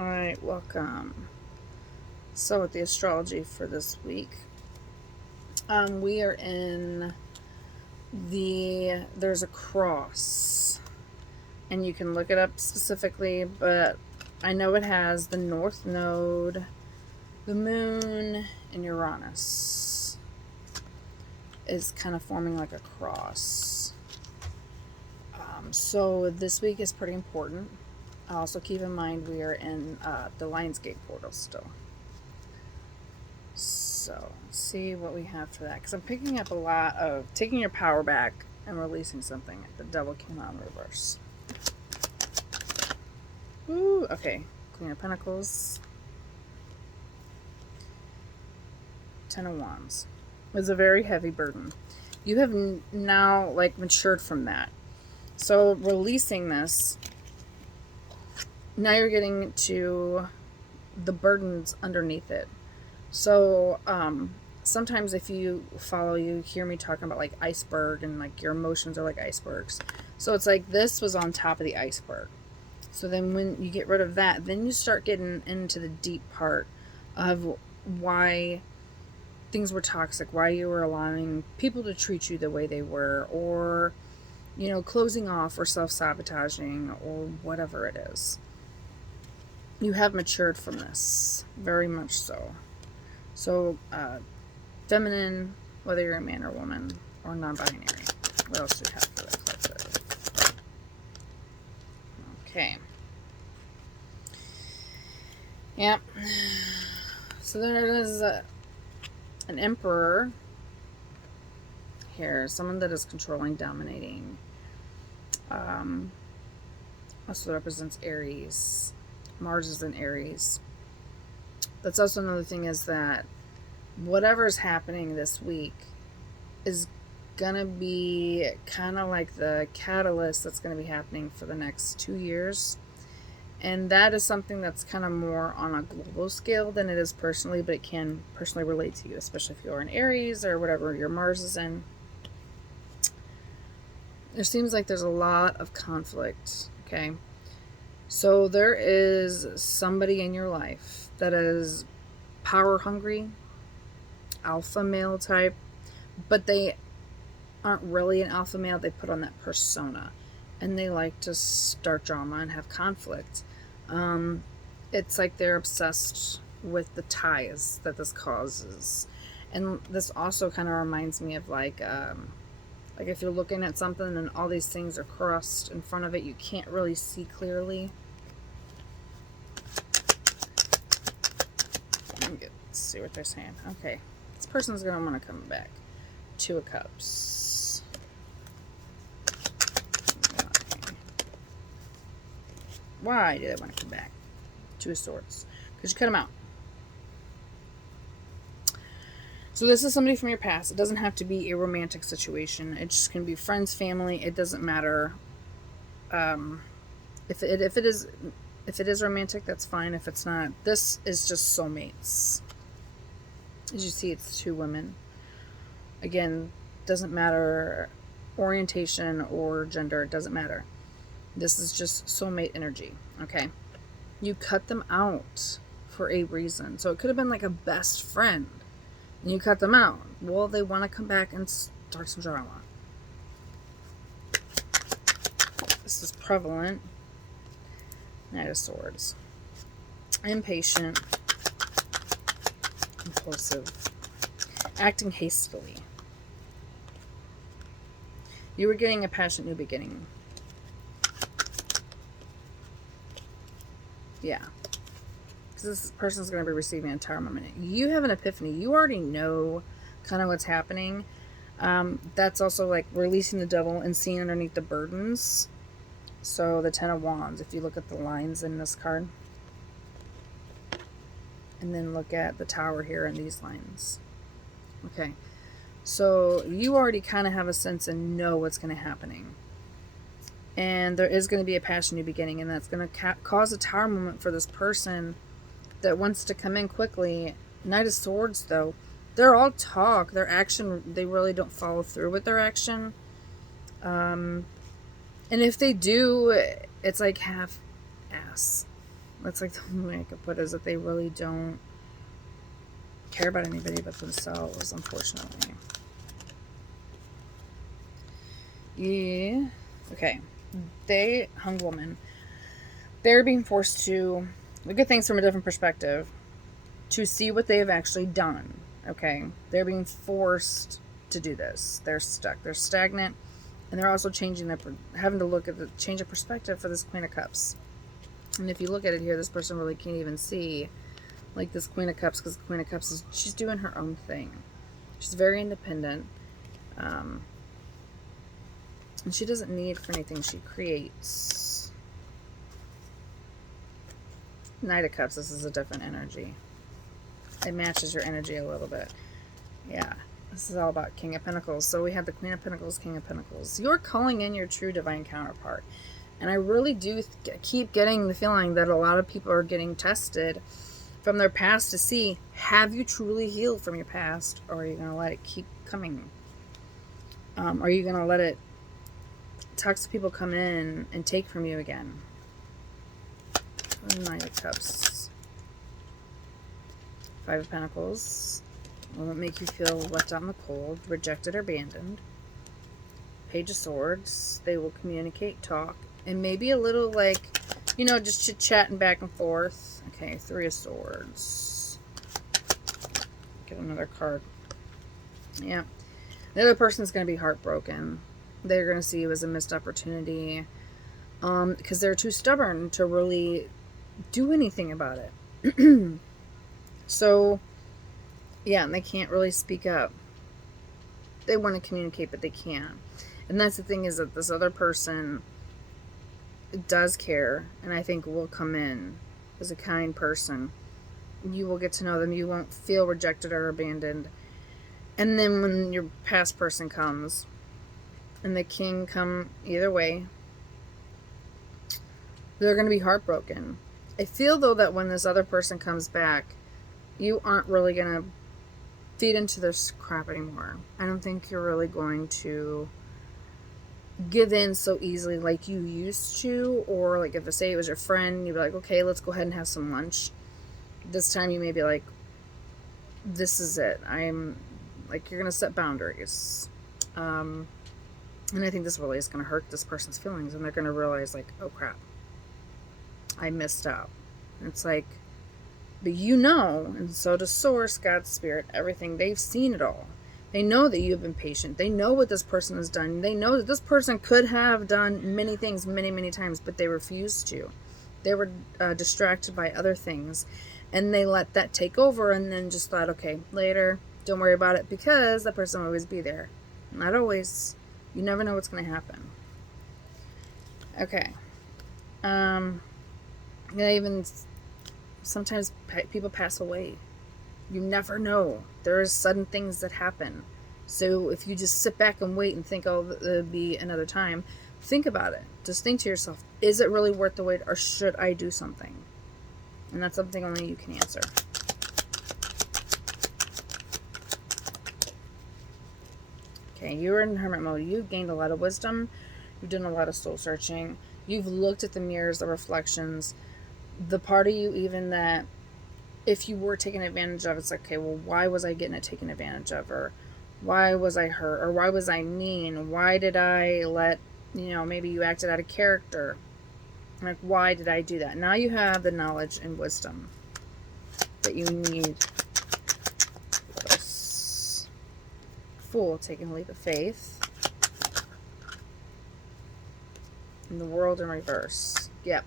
Alright, welcome. So with the astrology for this week, we are in there's a cross, and you can look it up specifically, but I know it has the North Node, the Moon, and Uranus is kind of forming like a cross. So this week is pretty important. Also keep in mind we are in the Lionsgate portal still. So let's see what we have for that, because I'm picking up a lot of taking your power back and releasing something. The Devil came out in reverse. Ooh, okay. Queen of Pentacles. Ten of Wands. It's a very heavy burden. You have now matured from that. So releasing this, now you're getting to the burdens underneath it. So sometimes if you hear me talking about like iceberg, and like your emotions are like icebergs. So it's like this was on top of the iceberg. So then when you get rid of that, then you start getting into the deep part of why things were toxic, why you were allowing people to treat you the way they were, or closing off or self-sabotaging or whatever it is. You have matured from this, very much so. So feminine, whether you're a man or woman, or non-binary. What else do we have for that collective? Okay. Yep. So there is an emperor here, someone that is controlling, dominating. Also represents Aries. Mars is in Aries. That's also another thing, is that whatever's happening this week is gonna be kind of like the catalyst that's going to be happening for the next 2 years. And that is something that's kind of more on a global scale than it is personally, but it can personally relate to you, especially if you're in Aries or whatever your Mars is in. There seems like there's a lot of conflict, okay? So there is somebody in your life that is power hungry, alpha male type, but they aren't really an alpha male. They put on that persona, and they like to start drama and have conflict. It's like they're obsessed with the ties that this causes. And this also kind of reminds me of like if you're looking at something and all these things are crossed in front of it, you can't really see clearly. Let's see what they're saying. Okay, this person's gonna want to come back. Two of Cups. Okay. Why do they want to come back? Two of Swords. Because you cut them out. So this is somebody from your past. It doesn't have to be a romantic situation. It just can be friends, family. It doesn't matter. If it is romantic, that's fine. If it's not, this is just soulmates. As you see, it's two women. Again, doesn't matter orientation or gender. It doesn't matter. This is just soulmate energy. Okay, you cut them out for a reason. So it could have been like a best friend. And you cut them out. Well, they want to come back and start some drama. This is prevalent. Knight of Swords. Impatient. Impulsive. Acting hastily. You were getting a passionate new beginning. Yeah. This person's going to be receiving a tower moment. You have an epiphany. You already know kind of what's happening. That's also like releasing the devil and seeing underneath the burdens. So the Ten of Wands, if you look at the lines in this card, and then look at the tower here in these lines. Okay, so you already kind of have a sense and know what's going to happening. And there is going to be a passion new beginning, and that's going to cause a tower moment for this person that wants to come in quickly. Knight of Swords, though, they're all talk. Their action, they really don't follow through with their action. And if they do, it's like half-ass. That's like the only way I could put it, is that they really don't care about anybody but themselves, unfortunately. Yeah. Okay. They, hung woman, they're being forced to look at things from a different perspective, to see what they have actually done. Okay. They're being forced to do this. They're stuck. They're stagnant. And they're also having to look at the change of perspective for this Queen of Cups. And if you look at it here, this person really can't even see like this Queen of Cups, because the Queen of Cups she's doing her own thing. She's very independent. And she doesn't need for anything she creates. Knight of Cups, this is a different energy. It matches your energy a little bit. Yeah. This is all about King of Pentacles. So we have the Queen of Pentacles, King of Pentacles. You're calling in your true divine counterpart. And I really do keep getting the feeling that a lot of people are getting tested from their past to see, have you truly healed from your past? Or are you going to let it keep coming? Are you going to let it, toxic people come in and take from you again? Knight of Cups. Five of Pentacles. Won't make you feel left out in the cold, rejected, or abandoned. Page of Swords. They will communicate, talk, and maybe a little like, you know, just chit-chatting back and forth. Okay, Three of Swords. Get another card. Yeah. The other person's going to be heartbroken. They're going to see you as a missed opportunity. Because they're too stubborn to really do anything about it. So, yeah, and they can't really speak up. They want to communicate, but they can't. And that's the thing, is that this other person does care, and I think will come in as a kind person. You will get to know them. You won't feel rejected or abandoned. And then when your past person comes, and the king come either way, they're going to be heartbroken. I feel, though, that when this other person comes back, you aren't really going to feed into this crap anymore. I don't think you're really going to give in so easily like you used to. Or like if I say it was your friend, you'd be like, okay, let's go ahead and have some lunch. This time you may be like, this is it. I'm like, you're going to set boundaries. And I think this really is going to hurt this person's feelings, and they're going to realize like, oh crap, I missed out. And it's like, but you know, and so does Source, God's Spirit, everything. They've seen it all. They know that you've been patient. They know what this person has done. They know that this person could have done many things many, many times, but they refused to. They were distracted by other things, and they let that take over, and then just thought, okay, later, don't worry about it, because that person will always be there. Not always. You never know what's going to happen. Okay. Yeah, even sometimes people pass away. You never know. There are sudden things that happen. So if you just sit back and wait and think, oh, there'll be another time, think about it. Just think to yourself, is it really worth the wait, or should I do something? And that's something only you can answer. Okay, you were in hermit mode. You've gained a lot of wisdom. You've done a lot of soul searching. You've looked at the mirrors, the reflections. The part of you even that if you were taken advantage of, it's like, okay, well, why was I getting taken advantage of? Or why was I hurt? Or why was I mean? Why did I let, maybe you acted out of character. Like, why did I do that? Now you have the knowledge and wisdom that you need. Fool, taking a leap of faith. And the World in reverse. Yep.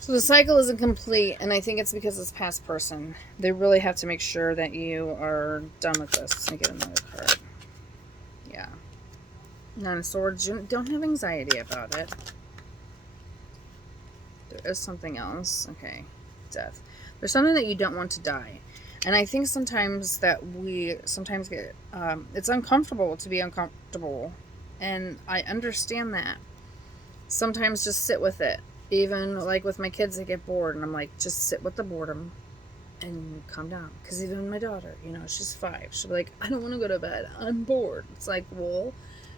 So the cycle isn't complete, and I think it's because this past person, they really have to make sure that you are done with this. Let me get another card. Yeah. Nine of Swords. You don't have anxiety about it. There is something else. Okay. Death. There's something that you don't want to die. And I think sometimes that we sometimes get, it's uncomfortable to be uncomfortable. And I understand that. Sometimes just sit with it. Even like with my kids, they get bored. And I'm like, just sit with the boredom and calm down. Because even my daughter, she's 5. She'll be like, I don't want to go to bed. I'm bored. It's like, well,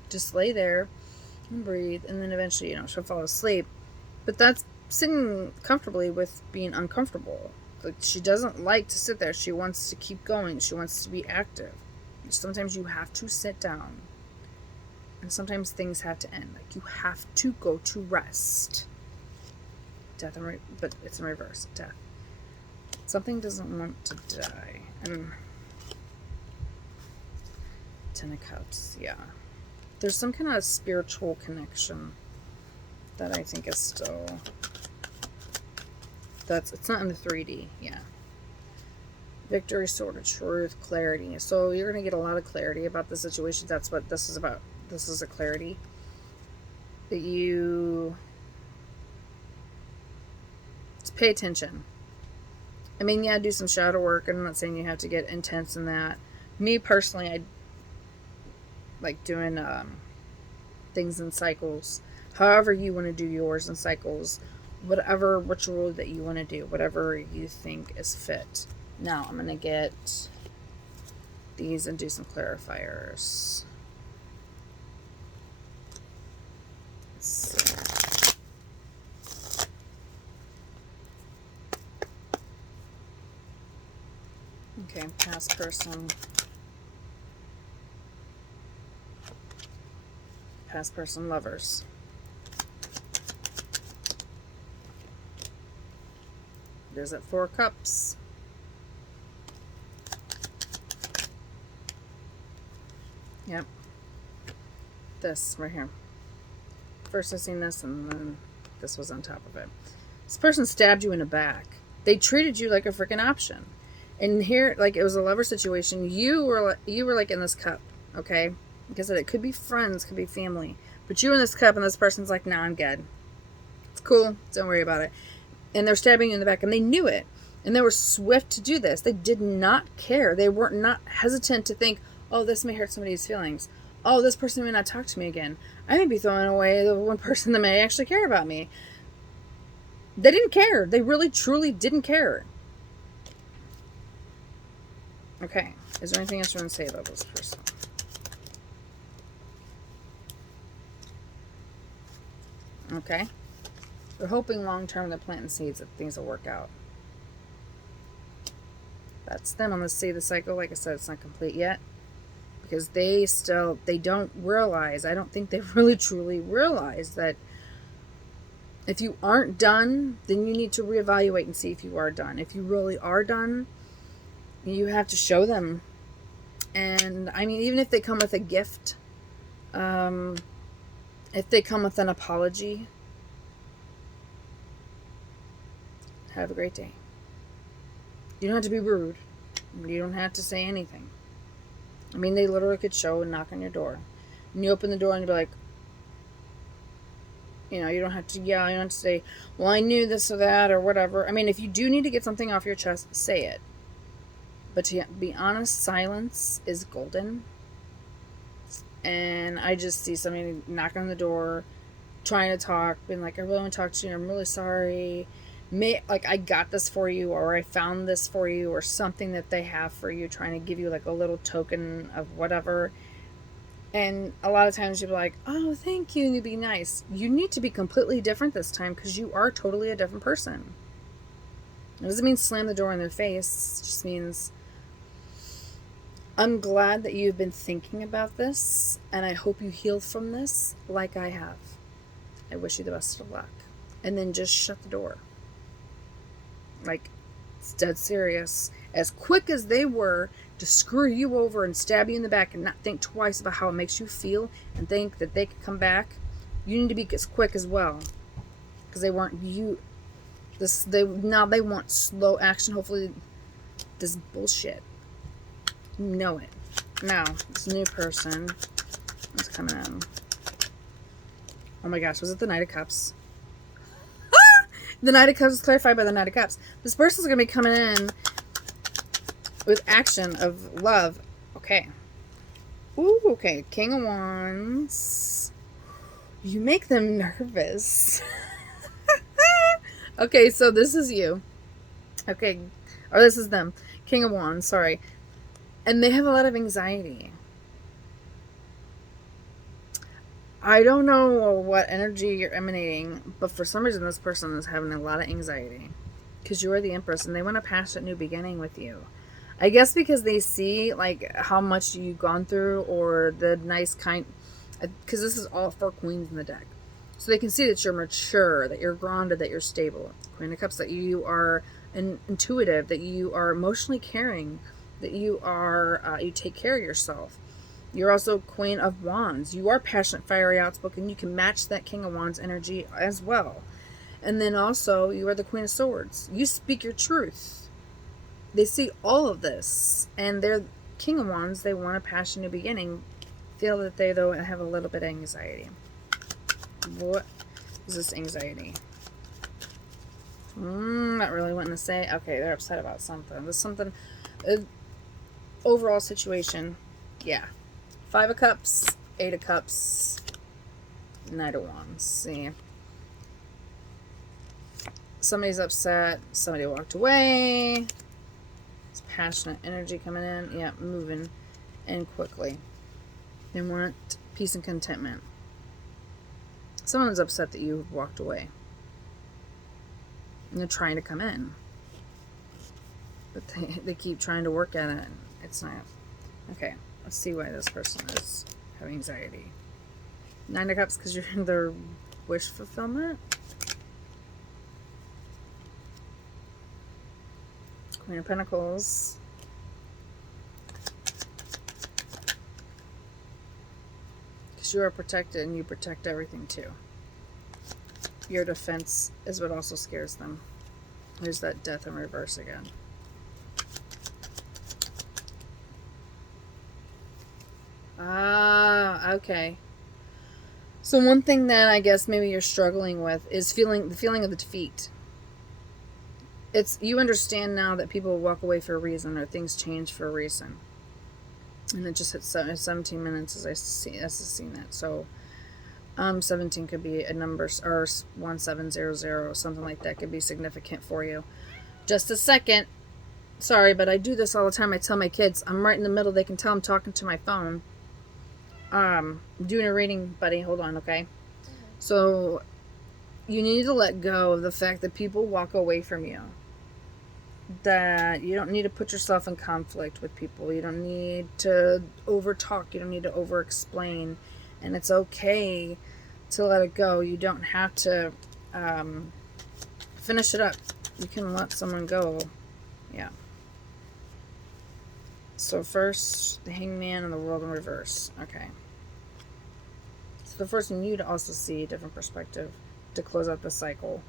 just lay there and breathe. And then eventually, she'll fall asleep. But that's sitting comfortably with being uncomfortable. Like, she doesn't like to sit there. She wants to keep going. She wants to be active. Sometimes you have to sit down. And sometimes things have to end. Like, you have to go to rest. Death, but it's in reverse. Death. Something doesn't want to die. And 10 of Cups, yeah. There's some kind of spiritual connection that I think is still... it's not in the 3D, yeah. Victory, Sword of Truth, clarity. So you're going to get a lot of clarity about the situation. That's what this is about. This is a clarity that you... Just pay attention. I mean, yeah, do some shadow work. I'm not saying you have to get intense in that. Me, personally, I like doing things in cycles. However you want to do yours in cycles. Whatever ritual that you want to do. Whatever you think is fit. Now, I'm going to get these and do some clarifiers. Let's see. Okay, past person. Past person lovers. There's that 4 cups. Yep. This right here. First I seen this and then this was on top of it. This person stabbed you in the back. They treated you like a freaking option. And here, like, it was a lover situation. You were like in this cup, okay? Like I said, it could be friends, could be family. But you in this cup and this person's like, nah, I'm good. It's cool. Don't worry about it. And they're stabbing you in the back and they knew it. And they were swift to do this. They did not care. They weren't not hesitant to think, oh, this may hurt somebody's feelings. Oh, this person may not talk to me again. I may be throwing away the one person that may actually care about me. They didn't care. They really, truly didn't care. Okay. Is there anything else you want to say about this person? Okay. They're hoping long-term, they're planting seeds that things will work out. That's them on the Save the Cycle. Like I said, it's not complete yet. Because they don't realize, I don't think they really truly realize that if you aren't done, then you need to reevaluate and see if you are done. If you really are done, you have to show them. And, I mean, even if they come with a gift, if they come with an apology, have a great day. You don't have to be rude. You don't have to say anything. I mean, they literally could show and knock on your door. And you open the door and you'd be like, you know, you don't have to yell. You don't have to say, well, I knew this or that or whatever. I mean, if you do need to get something off your chest, say it. But to be honest, silence is golden. And I just see somebody knocking on the door, trying to talk, being like, I really want to talk to you. I'm really sorry. Like, I got this for you, or I found this for you, or something that they have for you, trying to give you like a little token of whatever. And a lot of times you'll be like, oh, thank you, and you'd be nice. You need to be completely different this time because you are totally a different person. It doesn't mean slam the door in their face. It just means, I'm glad that you've been thinking about this, and I hope you heal from this like I have. I wish you the best of luck. And then just shut the door. Like, it's dead serious. As quick as they were to screw you over and stab you in the back and not think twice about how it makes you feel and think that they could come back, you need to be as quick as well. Because they weren't you. Now they want slow action. Hopefully, this bullshit. You know it. Now, this new person is coming in. Oh my gosh, was it the Knight of Cups? The Knight of Cups is clarified by the Knight of Cups. This person's going to be coming in with action of love. Okay. Ooh, okay. King of Wands. You make them nervous. Okay, so this is you. Okay. Or this is them. King of Wands, sorry. And they have a lot of anxiety. I don't know what energy you're emanating, but for some reason this person is having a lot of anxiety. Because you are the Empress and they want a passionate new beginning with you. I guess because they see like how much you've gone through, or the nice kind, because this is all 4 queens in the deck. So they can see that you're mature, that you're grounded, that you're stable. Queen of Cups, that you are intuitive, that you are emotionally caring, that you are, you take care of yourself. You're also Queen of Wands. You are passionate, fiery, outspoken. You can match that King of Wands energy as well. And then also, you are the Queen of Swords. You speak your truth. They see all of this, and they're King of Wands. They want a passionate new beginning. Feel that they, though, have a little bit of anxiety. What is this anxiety? Not really wanting to say. Okay, they're upset about something. There's something. Overall situation. Yeah. 5 of Cups, 8 of Cups, Knight of Wands. See. Somebody's upset. Somebody walked away. It's passionate energy coming in. Yeah, moving in quickly. They want peace and contentment. Someone's upset that you walked away. And they're trying to come in. But they keep trying to work at it. And it's not. Okay, let's see why this person is having anxiety. 9 of Cups, because you're in their wish fulfillment. Queen of Pentacles. Because you are protected and you protect everything too. Your defense is what also scares them. There's that Death in reverse again. Ah, okay. So one thing that I guess maybe you're struggling with is the feeling of the defeat. It's, you understand now that people walk away for a reason, or things change for a reason. And it just hit 17 minutes as I seen that. So 17 could be a number, or 1700, something like that could be significant for you. Just a second. Sorry, but I do this all the time. I tell my kids, I'm right in the middle. They can tell I'm talking to my phone. I'm doing a reading, buddy. Hold on, okay? So you need to let go of the fact that people walk away from you. That you don't need to put yourself in conflict with people. You don't need to over talk. You don't need to over explain. And it's okay to let it go. You don't have to finish it up. You can let someone go. Yeah. So first, the Hangman and the World in reverse. Okay. So the first thing, you to also see a different perspective to close out the cycle.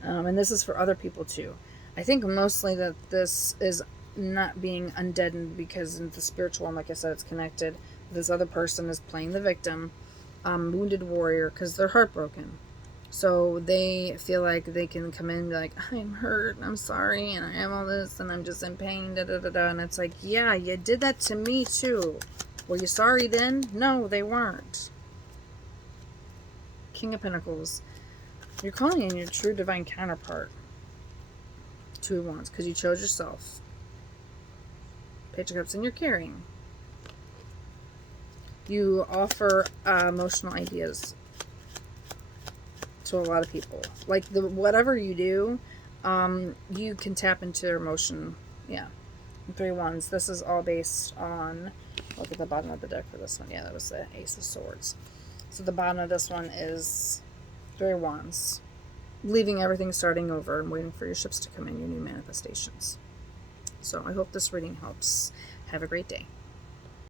And this is for other people too. I think mostly that this is not being undeadened, because in the spiritual one, like I said, it's connected. This other person is playing the victim, wounded warrior, because they're heartbroken. So they feel like they can come in and be like, I'm hurt, I'm sorry, and I have all this, and I'm just in pain, da-da-da-da. And it's like, yeah, you did that to me too. Were you sorry then? No, they weren't. King of Pentacles. You're calling in your true divine counterpart. 2 of Wands, because you chose yourself. Page of Cups, and you're caring. You offer emotional ideas to a lot of people. Like, whatever you do, you can tap into their emotion. Yeah. 3 Wands. This is all based on, look at the bottom of the deck for this one. Yeah, that was the Ace of Swords. So the bottom of this one is 3 Wands. Leaving everything, starting over, and waiting for your ships to come in, your new manifestations. So I hope this reading helps. Have a great day.